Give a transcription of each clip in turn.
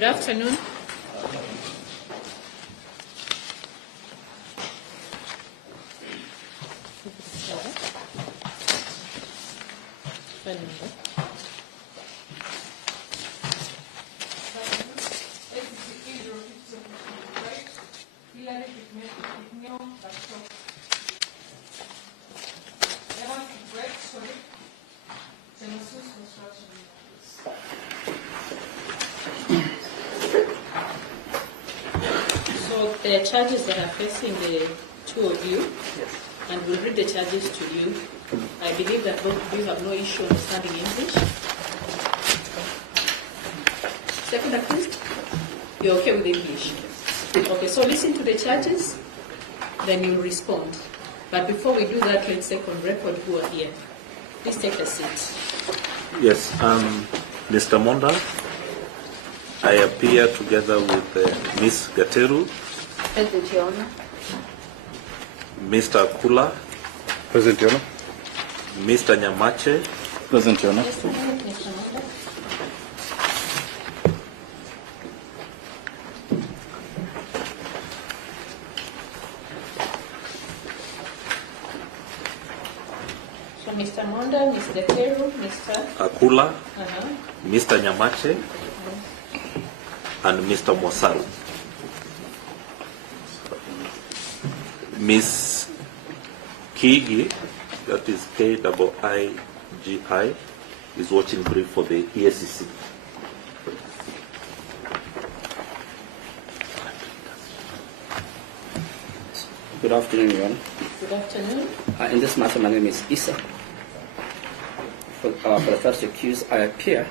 Good afternoon. So the charges that are facing the two of you, Yes. and we'll read the charges to you. I believe that both of you have no issue understanding English. Second accused, you're okay with English? Okay, so listen to the charges, then you'll respond. But before we do that, let's take on record who are here. Please take a seat. Yes, Mr. Monda, I appear together with Ms. Gateru, Present, Your Honor. Mr. Akula, Present, Your Honor. Mr. Nyamache, Present, Your Honor. Yes, Mr. Monda. So Mr. Monda, Ms. Gateru, Mr. Akula, Uh-huh. Mr. Nyamache, and Mr. Mosaru. Ms. Kigi, that is K-I-I-G-I, is watching brief for the ESCC. Good afternoon, Your Honor. Good afternoon. In this matter, my name is Issa. For the first accused, I appear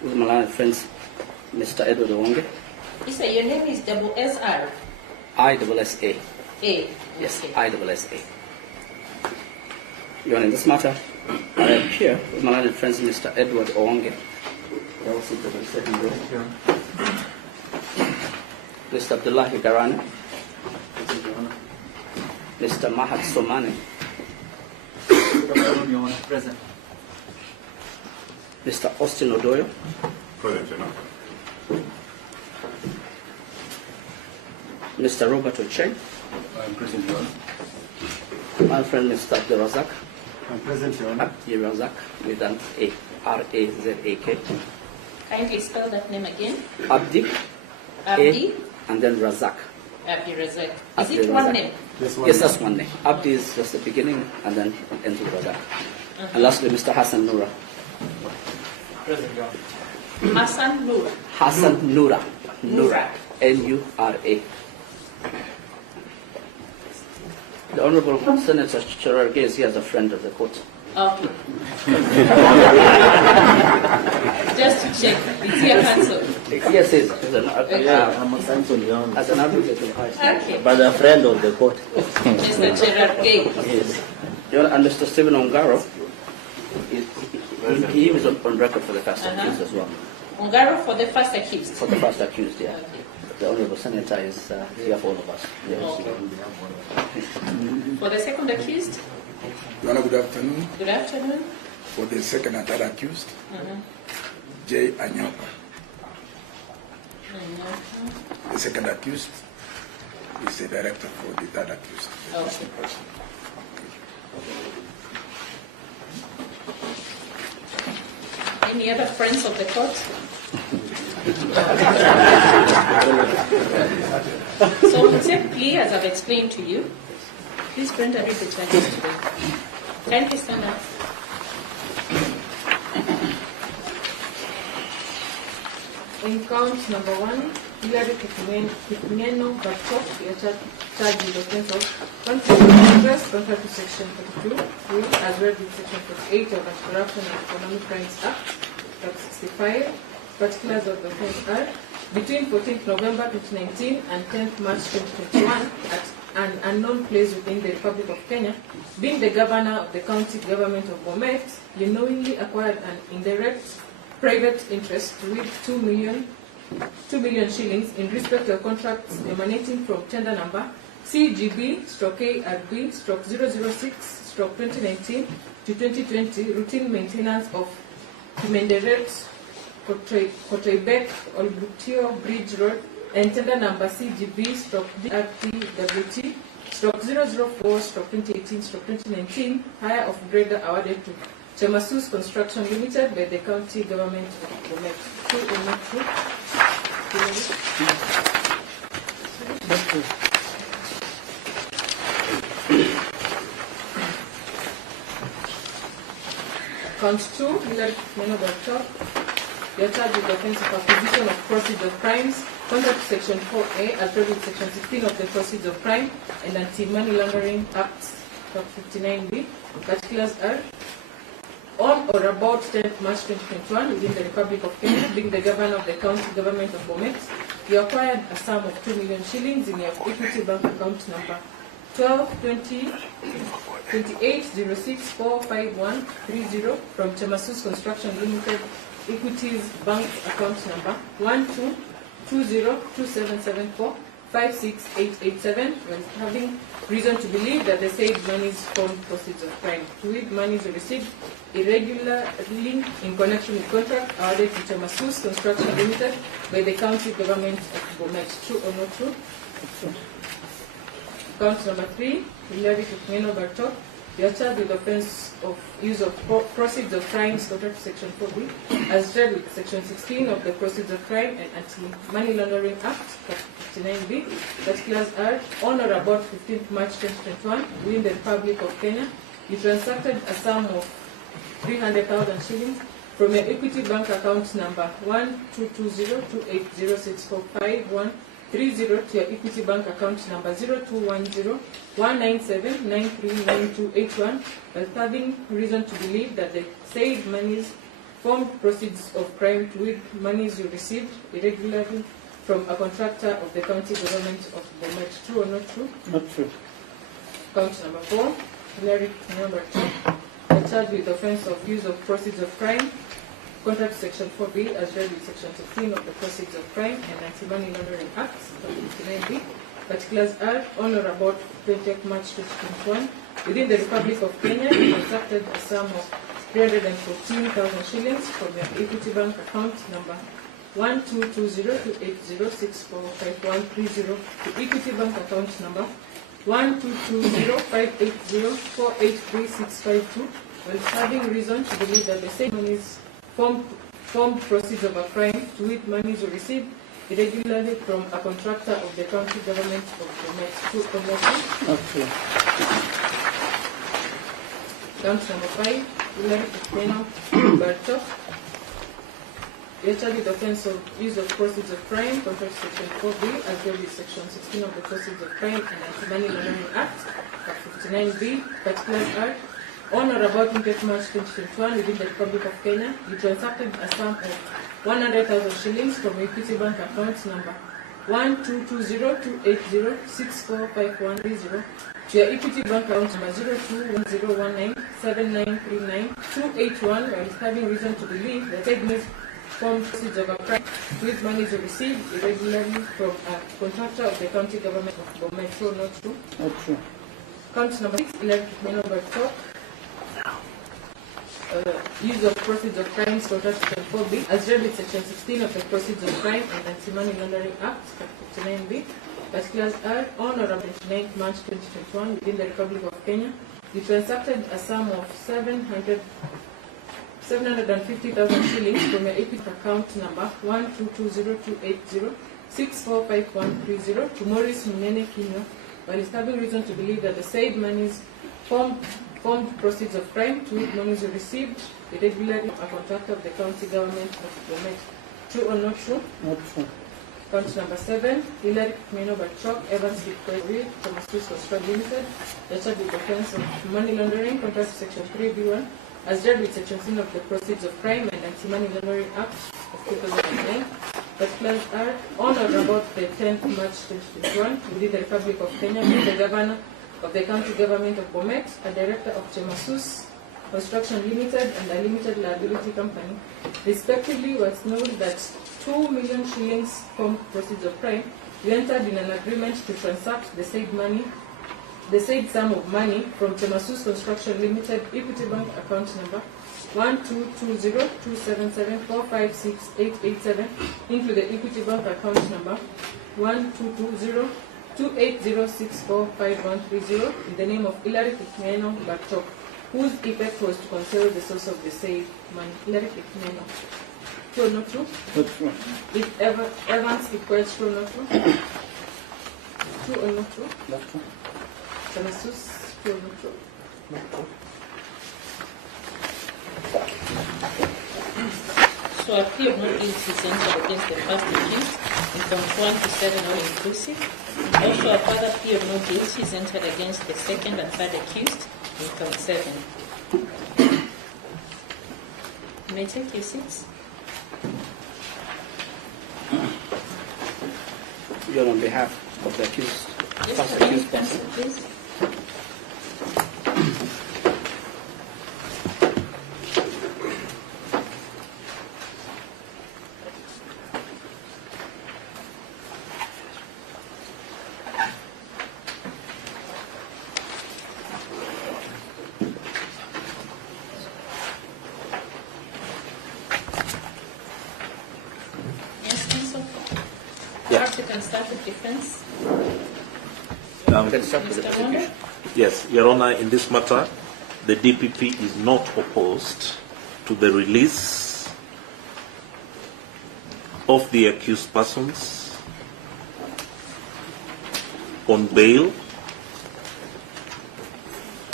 with my learned friends, Mr. Edward Owonge, Isa, your name is double SR. ISSA. A. Yes, Okay. ISSA. Your Honor, in this matter, I appear with my learned friends, Mr. Edward Owonge. Mr. Abdullahi Garani, Mr. Mahat Somani, Present. Mr. Austin Odoyo, Present, Your Honor. Mr. Robert Ocheng, I'm present, Your Honor. my friend Mr. Abdurazak, I'm present, Your Honor. Abdurazak, with an A, R-A-Z-A-K, Kindly spell that name again. Abdi, Abdi. and then Razak. Abdi Razak. Is Abdi it one Razak. name? Yes, that's one name. Abdi is just the beginning, and then ends with Razak. And lastly, Mr. Hassan Noura. Present, Your Honor. Hassan Nur. Hassan Noura. Noura. N-U-R-A. The Honorable Senator Cherargay is here as a friend of the court. Okay. Just to check. Is he a counsel? Yes, he's an, I'm a counsel, Your Honor. as an advocate in Christ. Okay. But a friend of the court. Mr. Gerard Gay. Yes. Your Honor, and Mr. Stephen Ongaro, he was on record for the first accused as well. Ongaro for the first accused. For the first accused, yeah. Okay. The Honorable Senator is here for all of us. Yes. Okay. For the second accused, Your Honor, good afternoon. good afternoon. For the second and third accused, J. Anyoka. The second accused is the director for the third accused. The Okay. person. Any other friends of the court? So simply, as I've explained to you, please Brenda read the charges today. Kindly stand up. In count number 1, Hilary Kipngeno Barchok, you're charged with the offense of conflict of interest contrary to section 42, as read in section 48 of the Corruption and Economic Crimes Act, Act 65. Particulars of the offense are between 14th November 2019 and 10th March 2021 at an unknown place within the Republic of Kenya, being the governor of the county government of Bomet, you knowingly acquired an indirect private interest with 2 million shillings in respect of contracts emanating from tender number CGB/KRB/006/2019 to 2020 routine maintenance of indirect Kotoibek Olbutio Bridge Road and tender number CGB/DRTWT 004/2018/2019 hire of grader awarded to Chemasus Construction Limited by the county government of Bomet. True or not true? Count 2, Hillary Barchok. You are charged with the offense of acquisition of proceeds of crimes, contrary to Section 4A, as read with Section 16 of the Proceeds of Crime and Anti-Money Laundering Act, Chapter 59B. Particulars are: on or about 10th March 2021, within the Republic of Kenya, being the governor of the county government of Bomet, you acquired a sum of 2 million shillings in your equity bank account number 1228064513 from Chemasus Construction Limited Equities Bank account number 12202774568887, when having reason to believe that the said monies formed proceeds of crime. To it, monies were received irregularly in connection with contract awarded to Chemasus Construction Limited by the county government of Bomet. True or not true? True. Count number 3, Hillary Barchok. You are charged with the offense of use of proceeds of crimes contrary to Section 4B, as read with Section 16 of the Proceeds of Crime and Anti-Money Laundering Act, Chapter 59B. Particulars are: on or about 15th March 2021, within the Republic of Kenya, you transacted a sum of 300,000 shillings from your equity bank account number 122028064513 to your equity bank account number 02101979399281, while having reason to believe that the said monies formed proceeds of crime, to which monies you received irregularly from a contractor of the county government of Bomet. True or not true? Not true. Count number 4, Hillary Barchok. Charged with the offense of use of proceeds of crime, contrary to Section 4B, as read with Section 16 of the Proceeds of Crime and Anti-Money Laundering Act, 59B. Particulars are: on or about 20th March 2021, within the Republic of Kenya, you transacted a sum of 314,000 shillings from your equity bank account number 122028064513 to equity bank account number 122058048365 when having reason to believe that the same monies formed proceeds of a crime, to which monies were received irregularly from a contractor of the county government of Bomet. True or not true? Not true. Count number 5, Hillary Barchok. You are charged with the offense of use of proceeds of crime, contrary to Section 4B, as well as Section 16 of the Proceeds of Crime and Anti-Money Laundering Act, Chapter 59B. Particulars are: on or about 20th March 2021, within the Republic of Kenya, you transacted a sum of 100,000 shillings from equity bank account number 122028064513 to your equity bank account number 02101979399281, while having reason to believe that said formed proceeds of a crime, with monies were received irregularly from a contractor of the county government of Bomet. True or not true? Not true. Count number 6, Hillary Barchok. Use of proceeds of crimes contrary to Section 4B, as read with Section 16 of the Proceeds of Crime and Anti-Money Laundering Act, Chapter 59B. Particulars are: on or about 29th March 2021, within the Republic of Kenya, you transacted a sum of 750,000 shillings from your equity account number 122028064513 to Maurice Munene Kinyo, while having reason to believe that the said monies formed proceeds of crime, to which monies were received irregularly from a contractor of the county government of Bomet. True or not true? Not true. Count number 7, Hillary Barchok, Evans Bororiet Construction Limited. You are charged with the offense of money laundering contrary to Section 3B1, as read with Section 10 of the Proceeds of Crime and Anti-Money Laundering Act of 2009. Particulars are: on or about the 10th March 2021, within the Republic of Kenya, being the governor of the county government of Bomet, a director of Chemasus Construction Limited and a limited liability company, respectively, was known that 2 million shillings formed proceeds of crime. You entered in an agreement to transact the said sum of money from Chemasus Construction Limited Equity Bank account number 1220277456887 into the Equity Bank account number 12202806453130 in the name of Hilary Kikmeno Barchok, whose effect was to conceal the source of the said money. Hilary Kikmeno. True or not true? Not true. If Evans equates true or not true? True or not true? Not true. Tanasus, true or not true? So a plea of not guilty is entered against the first accused in counts 1 to 7 all inclusive. Also a further plea of not guilty is entered against the second and third accused in count 7. You may take your seats. You're on behalf of the accused. Just First a minute, accused counsel, person. please. Yes, counsel. Yeah. Perhaps you can start with defense. Let's start with the Mr. prosecution. Wonder? Yes, Your Honor, in this matter, the DPP is not opposed to the release of the accused persons on bail,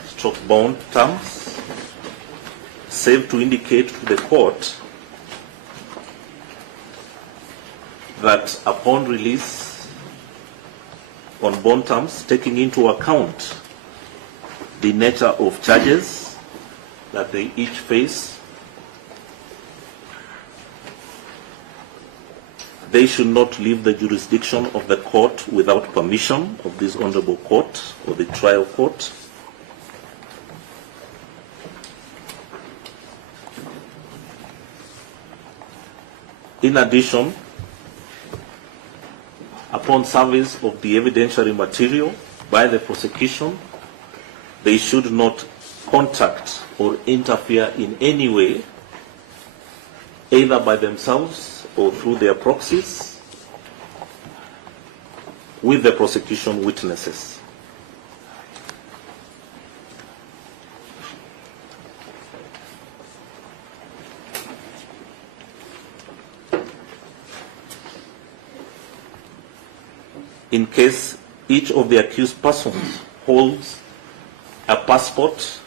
stroke bond terms, save to indicate to the court that upon release on bond terms, taking into account the nature of charges that they each face, they should not leave the jurisdiction of the court without permission of this honorable court or the trial court. In addition, upon service of the evidentiary material by the prosecution, they should not contact or interfere in any way, either by themselves or through their proxies, with the prosecution witnesses. In case each of the accused persons holds a passport,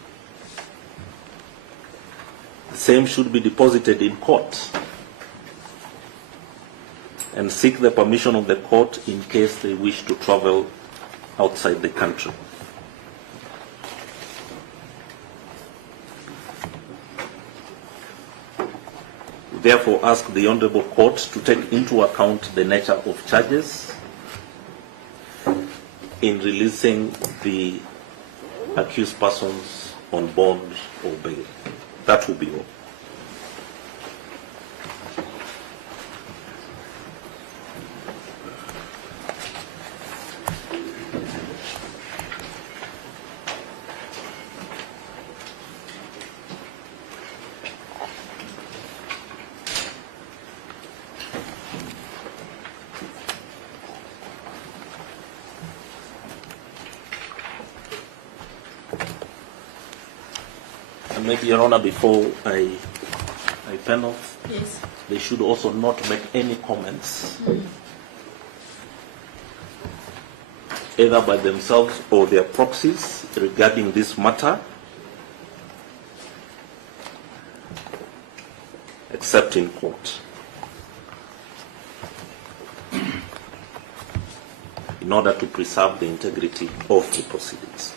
the same should be deposited in court and seek the permission of the court in case they wish to travel outside the country. We therefore ask the Honorable Court to take into account the nature of charges in releasing the accused persons on bond or bail. That will be all. And maybe, Your Honor, before I pen off, Yes. they should also not make any comments, either by themselves or their proxies, regarding this matter, except in court, in order to preserve the integrity of the proceedings.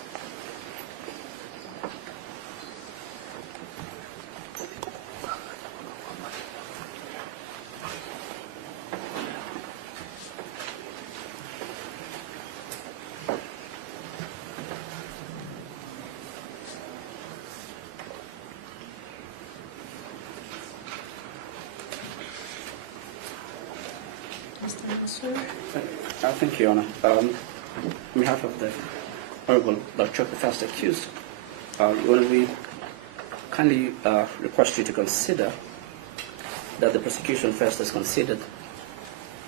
Mr. Masur? Thank you, Your Honor. On behalf of the Honorable Barchok, the first accused, you want to read kindly request you to consider that the prosecution first has considered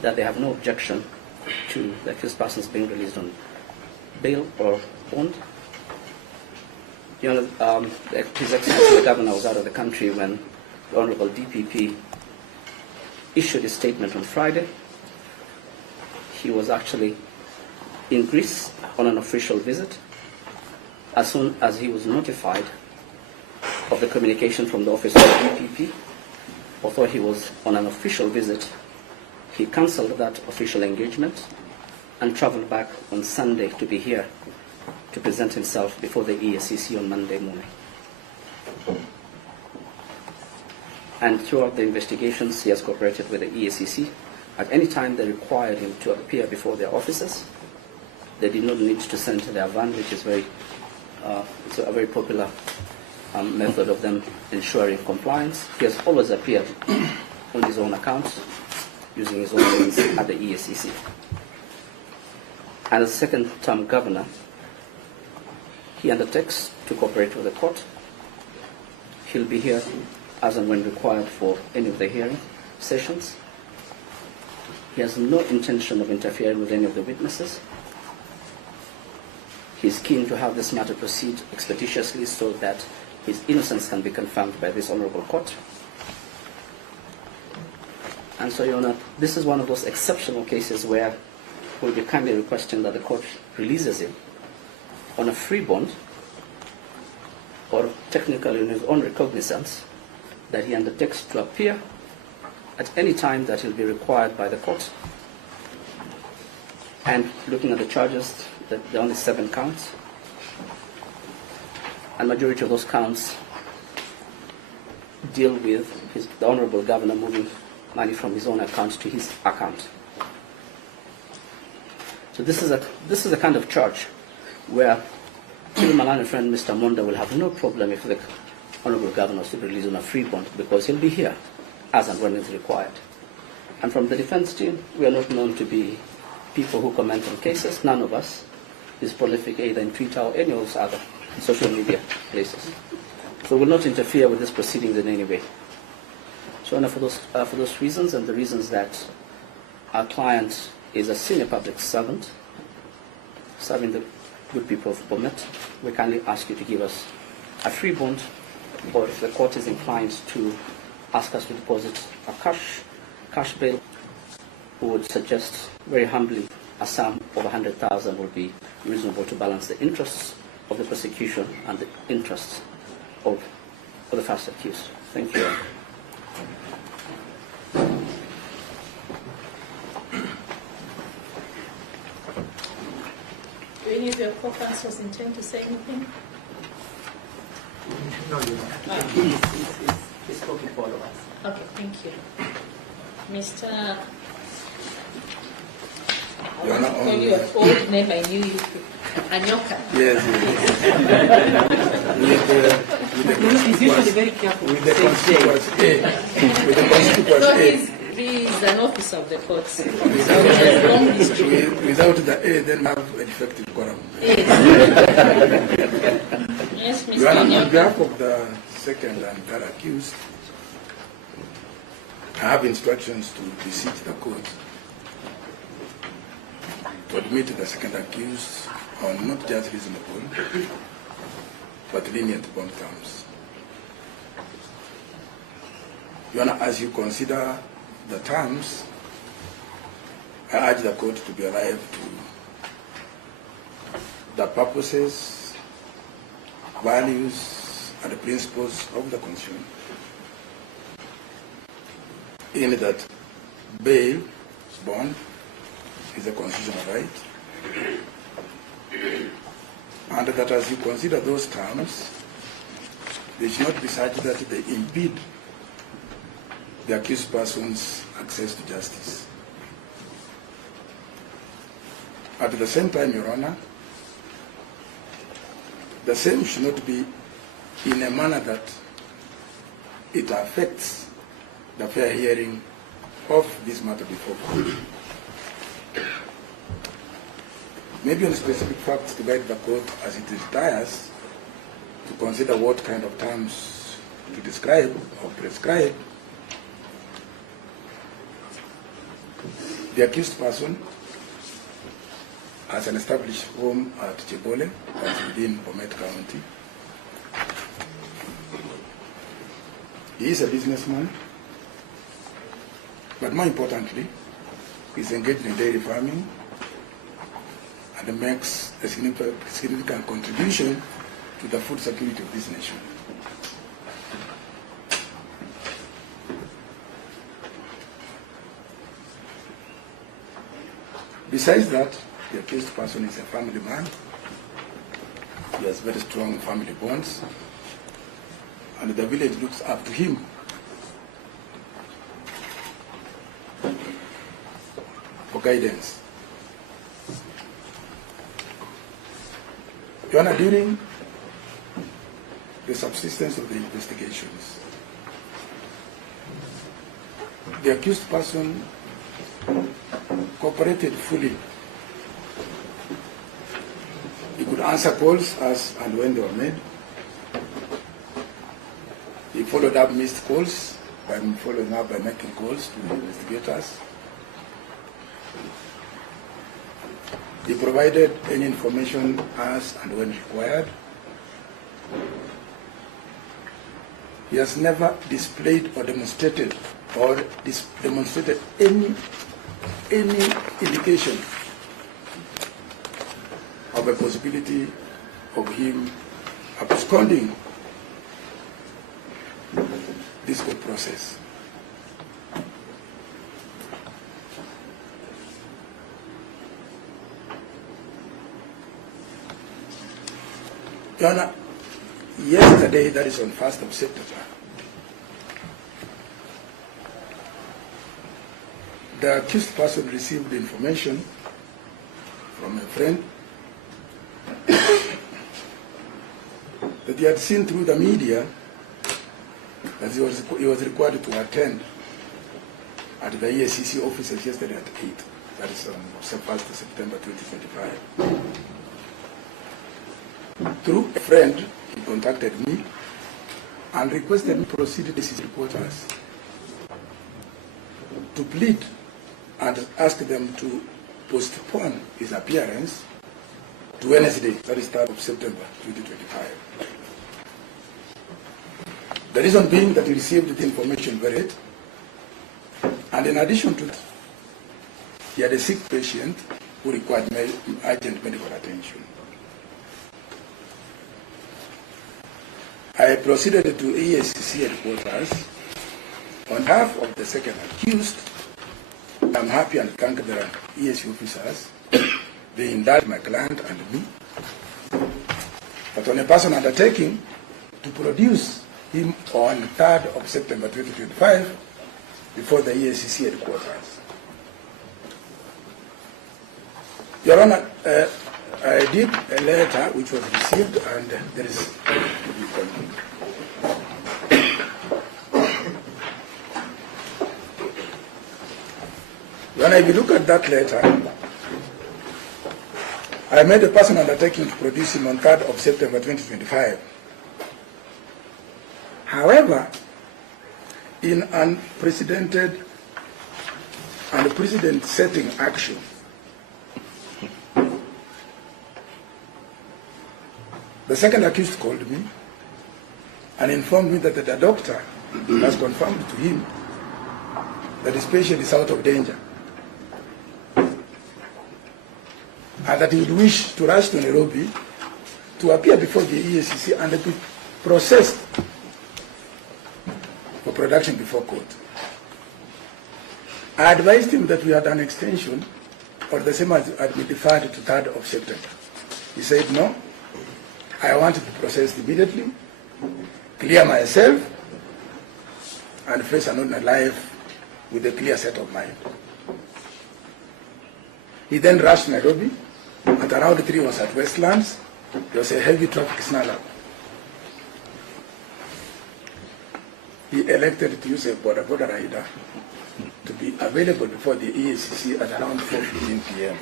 that they have no objection to the accused persons being released on bail or bond. His Excellency the Governor was out of the country when the Honorable DPP issued his statement on Friday. He was actually in Greece on an official visit. As soon as he was notified of the communication from the office of the DPP, although he was on an official visit, he cancelled that official engagement and traveled back on Sunday to be here to present himself before the ESCC on Monday morning. And throughout the investigations, he has cooperated with the ESCC. At any time they required him to appear before their officers, they did not need to send their van, which is it's a very popular method of them ensuring compliance. He has always appeared on his own account, using his own means at the ESCC. And as second-term governor, he undertakes to cooperate with the court. He'll be here as and when required for any of the hearing sessions. He has no intention of interfering with any of the witnesses. He's keen to have this matter proceed expeditiously so that his innocence can be confirmed by this honorable court. And so, Your Honor, this is one of those exceptional cases where we'll be kindly requesting that the court releases him on a free bond, or technically in his own recognizance, that he undertakes to appear at any time that he'll be required by the court. And looking at the charges, there are only 7 counts, and majority of those counts deal with the Honorable Governor moving money from his own account to his account. So this is a kind of charge where Milimani friend Mr. Monda will have no problem if the Honorable Governor is to release on a free bond, because he'll be here as and when it's required. And from the defense team, we are not known to be people who comment on cases. None of us is prolific either in Twitter or any of those other social media places. So we'll not interfere with this proceedings in any way. So for those reasons and the reasons that our client is a senior public servant serving the good people of Bomet, we kindly ask you to give us a free bond, or if the court is inclined to ask us to deposit a cash bail, we would suggest very humbly a sum of 100,000 would be reasonable to balance the interests of the prosecution and the interests of the first accused. Thank you. Do any of your co-counsels intend to say anything? No, you He's spoken for all of us. Okay, thank you. Mr. I want to call you an old name, I knew you. Anyoka. Yes. He's usually very careful. With the conspicuous A. With the conspicuous So A. he's an officer of the courts. Without the A, then we have a defective quorum. Yes, Mr. Your Honor, on Anyoka. behalf of the second and third accused, I have instructions to beseech the court to admit the second accused on not just reasonable, but lenient bond terms. Your Honor, as you consider the terms, I urge the court to be alive to the purposes, values, and the principles of the Constitution, in that bail, bond, is a constitutional right, and that as you consider those terms, they should not be such that they impede the accused person's access to justice. At the same time, Your Honor, the same should not be in a manner that it affects the fair hearing of this matter before court. Maybe on specific facts to guide the court as it retires to consider what kind of terms to describe or prescribe the accused person has an established home at Chebole, that's within Bomet County. He is a businessman, but more importantly, he's engaged in dairy farming and makes a significant contribution to the food security of this nation. Besides that, the accused person is a family man. He has very strong family bonds, and the village looks up to him. For guidance. Your Honor, during the subsistence of the investigations, the accused person cooperated fully. He could answer calls as and when they were made. He followed up missed calls by following up by making calls to the investigators. He provided any information as and when required. He has never displayed or demonstrated any indication of a possibility of him absconding this court process. Your Honor, yesterday, that is on 1st of September, the accused person received information from a friend that he had seen through the media that he was required to attend at the EACC offices yesterday at 8. That is on 1st of September 2025. Through a friend, he contacted me and requested me to proceed to his reporters to plead and ask them to postpone his appearance to Wednesday, that is 3rd of September 2025. The reason being that he received the information very late, and in addition to that, he had a sick patient who required urgent medical attention. I proceeded to EACC headquarters on behalf of the second accused. I'm happy and thank the EACC officers. They indicted my client and me, but on a personal undertaking to produce him on 3rd of September 2025 before the EACC headquarters. Your Honor, I did a letter which was received, and there is. When I look at that letter, I made a personal undertaking to produce him on 3rd of September 2025. However, in unprecedented and precedent-setting action, the second accused called me and informed me that the doctor has confirmed to him that his patient is out of danger, and that he would wish to rush to Nairobi to appear before the EACC and be processed for production before court. I advised him that we had an extension, or the same as had been deferred to 3rd of September. He said, no, I want to be processed immediately, clear myself, and face another life with a clear set of mind. He then rushed to Nairobi. At around 3 was at Westlands. There was a heavy traffic snarl-up. He elected to use a border rider to be available before the EACC at around 4:15 p.m.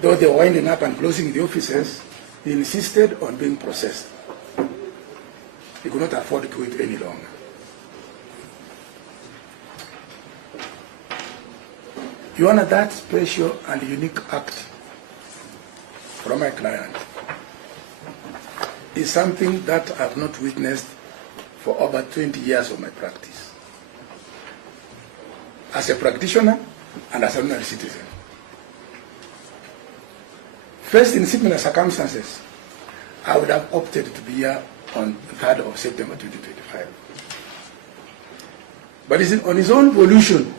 Though they were winding up and closing the offices, he insisted on being processed. he could not afford to wait any longer. Your Honor, that special and unique act from my client is something that I have not witnessed for over 20 years of my practice as a practitioner and as an ordinary citizen. First, in similar circumstances, I would have opted to be here on the 3rd of September 2025. But on his own volition,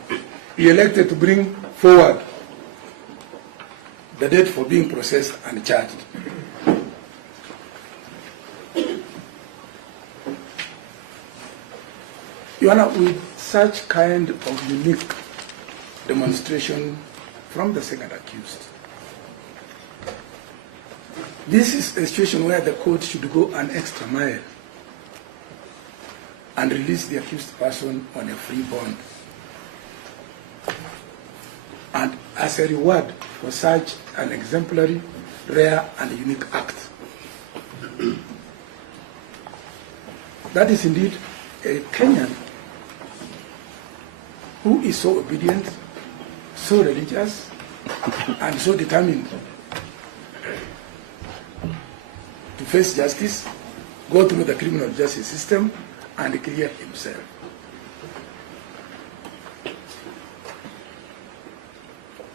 he elected to bring forward the date for being processed and charged. Your Honor, with such kind of unique demonstration from the second accused, this is a situation where the court should go an extra mile and release the accused person on a free bond. And as a reward for such an exemplary, rare, and unique act. That is indeed a Kenyan who is so obedient, so religious, and so determined to face justice, go through the criminal justice system, and clear himself.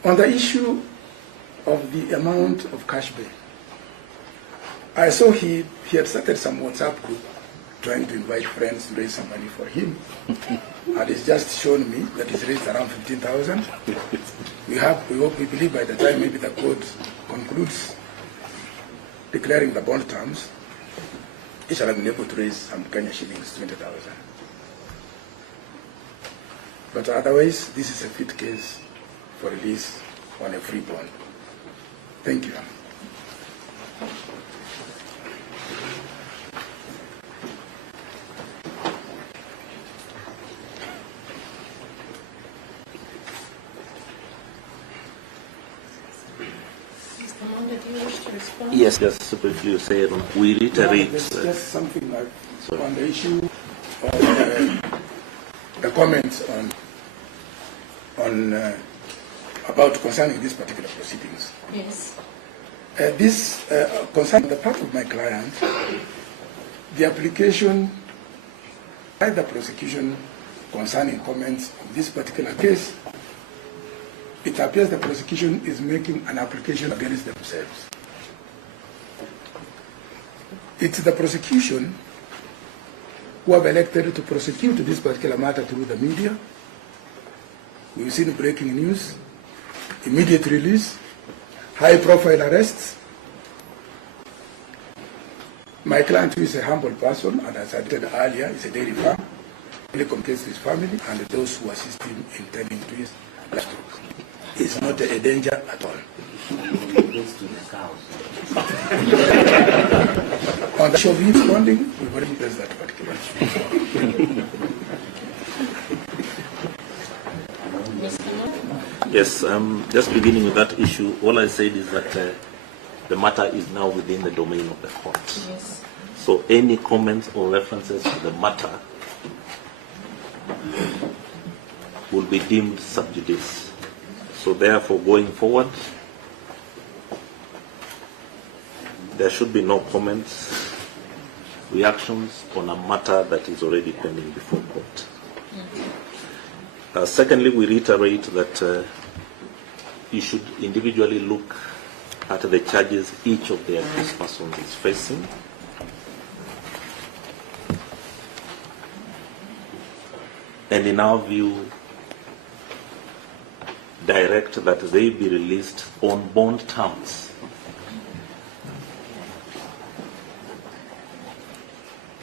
On the issue of the amount of cash bail, I saw he had started some WhatsApp group trying to invite friends to raise some money for him. And it's just shown me that he's raised around 15,000. We believe by the time maybe the court concludes declaring the bond terms, he shall have been able to raise some Kenya shillings, 20,000. But otherwise, this is a fit case for release on a free bond. Thank you. Mr. Monda, do you wish to respond? Yes, just briefly say, we reiterate. There's just something like on the issue of the comments on about concerning these particular proceedings. Yes. This concerning the part of my client, the application by the prosecution concerning comments of this particular case, it appears the prosecution is making an application against themselves. It's the prosecution who have elected to prosecute this particular matter through the media. We've seen breaking news, immediate release, high-profile arrests. My client, who is a humble person, and as I said earlier, is a dairy farm, really communicates to his family and those who assist him in tending to his livestock. It's not a danger at all. On the issue of him responding, we've already addressed that particular issue. Yes, just beginning with that issue, all I said is that the matter is now within the domain of the court. Yes. So any comments or references to the matter will be deemed sub judice. So therefore, going forward, there should be no comments, reactions on a matter that is already pending before court. Secondly, we reiterate that you should individually look at the charges each of the accused persons is facing. And in our view, direct that they be released on bond terms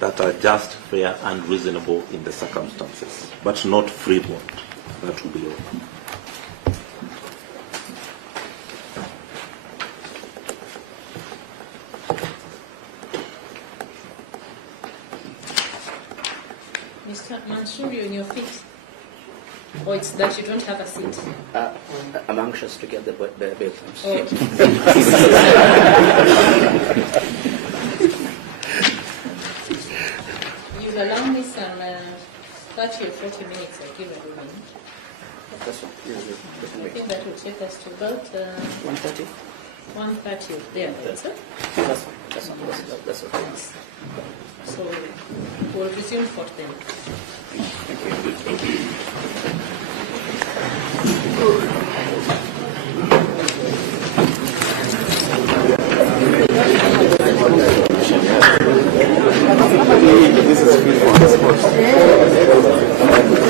that are just, fair, and reasonable in the circumstances, but not free bond. That will be all. Mr. Mansour, you're in your feet? Or it's that you don't have a seat? I'm anxious to get the bail terms. Okay. Please allow me some 30 or 40 minutes. I'll give everyone. That's one. Yeah, we can I wait. think that will take us to about 1:30? 1:30 or thereabouts. Huh? That's fine. That's okay. So we'll resume for them.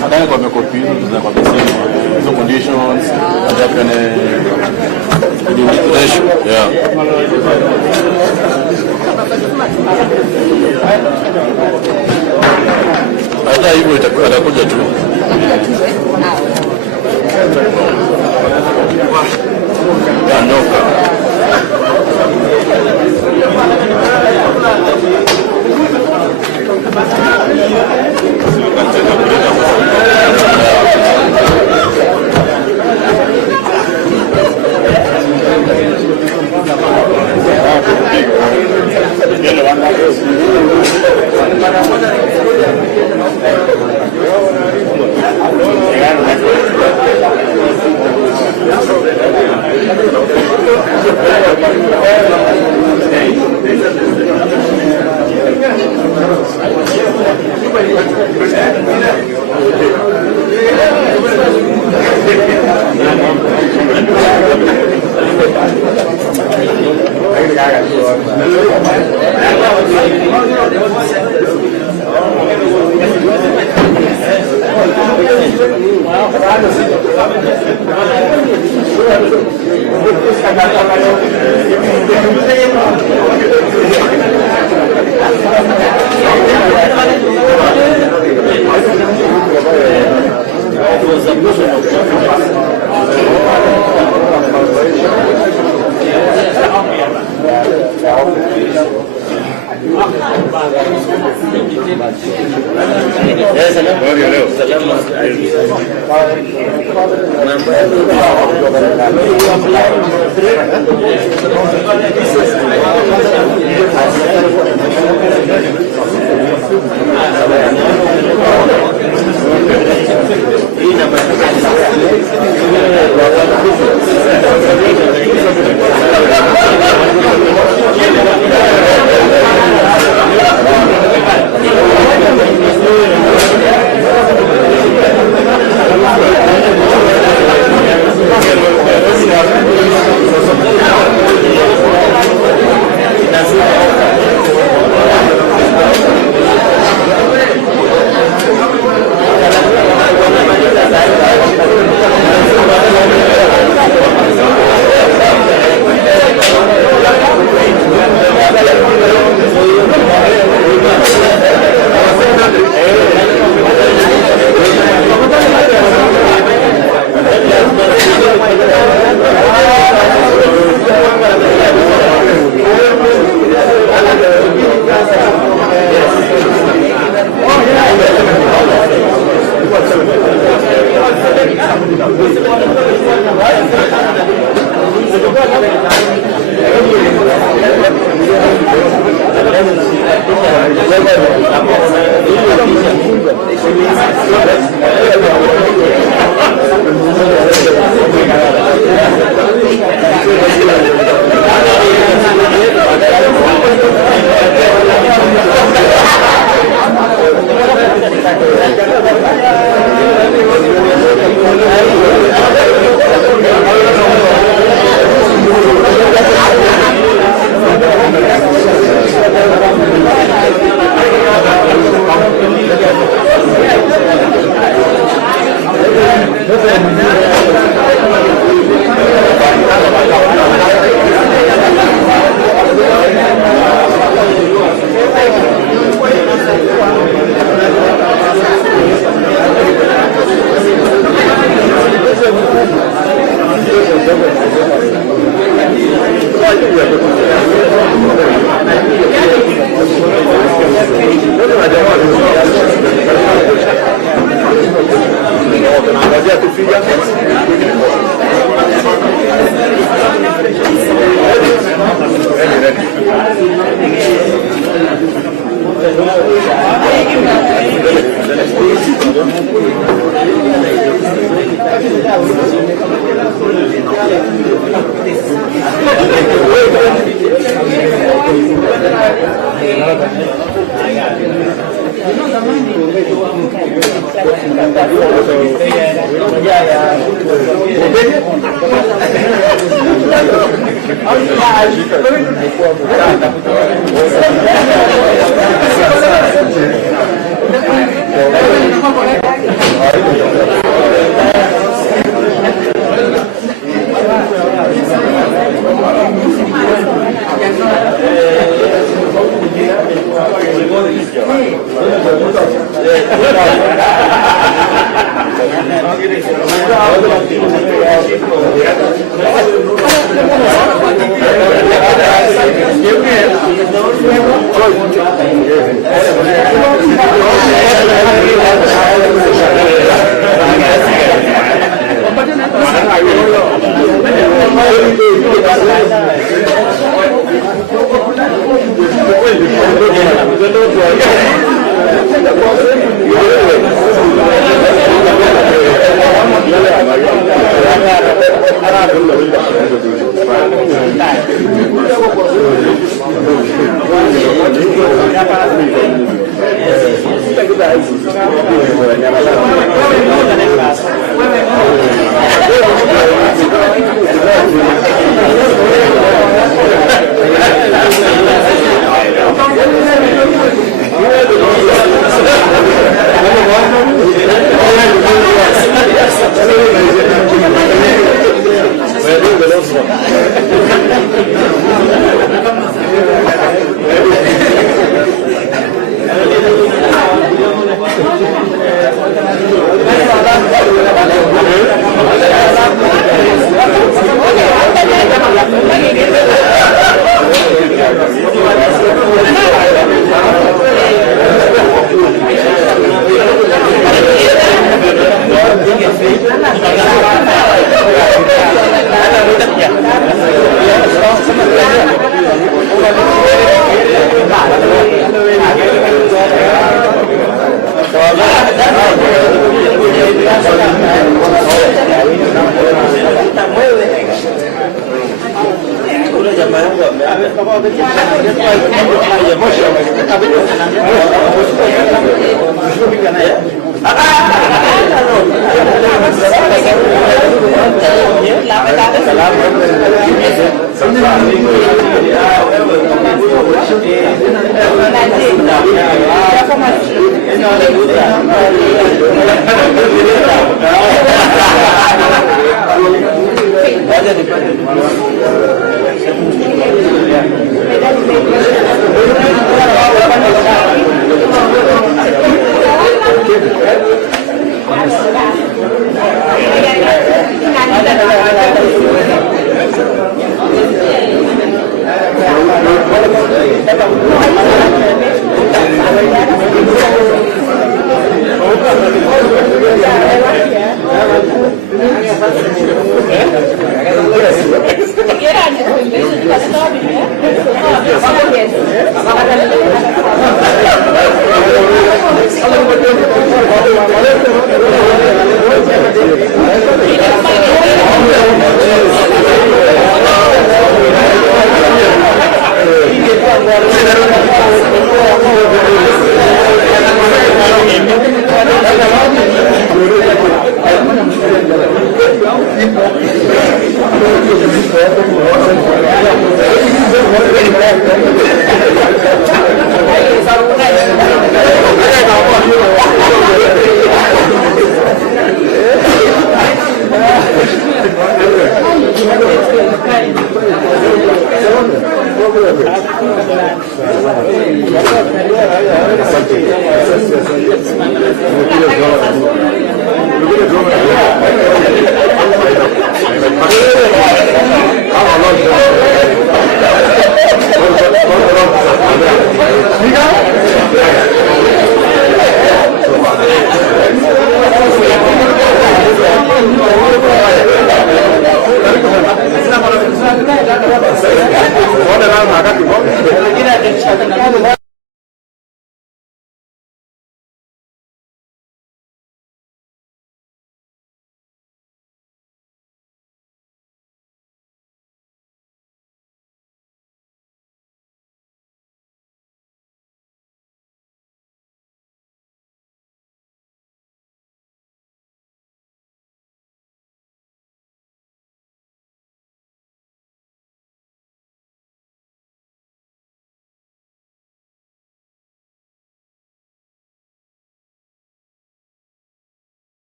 Nadhani kwa mekopi hizo kwa hizo conditions hata kwenye documentation hata hivyo atakuja tu Kandoka.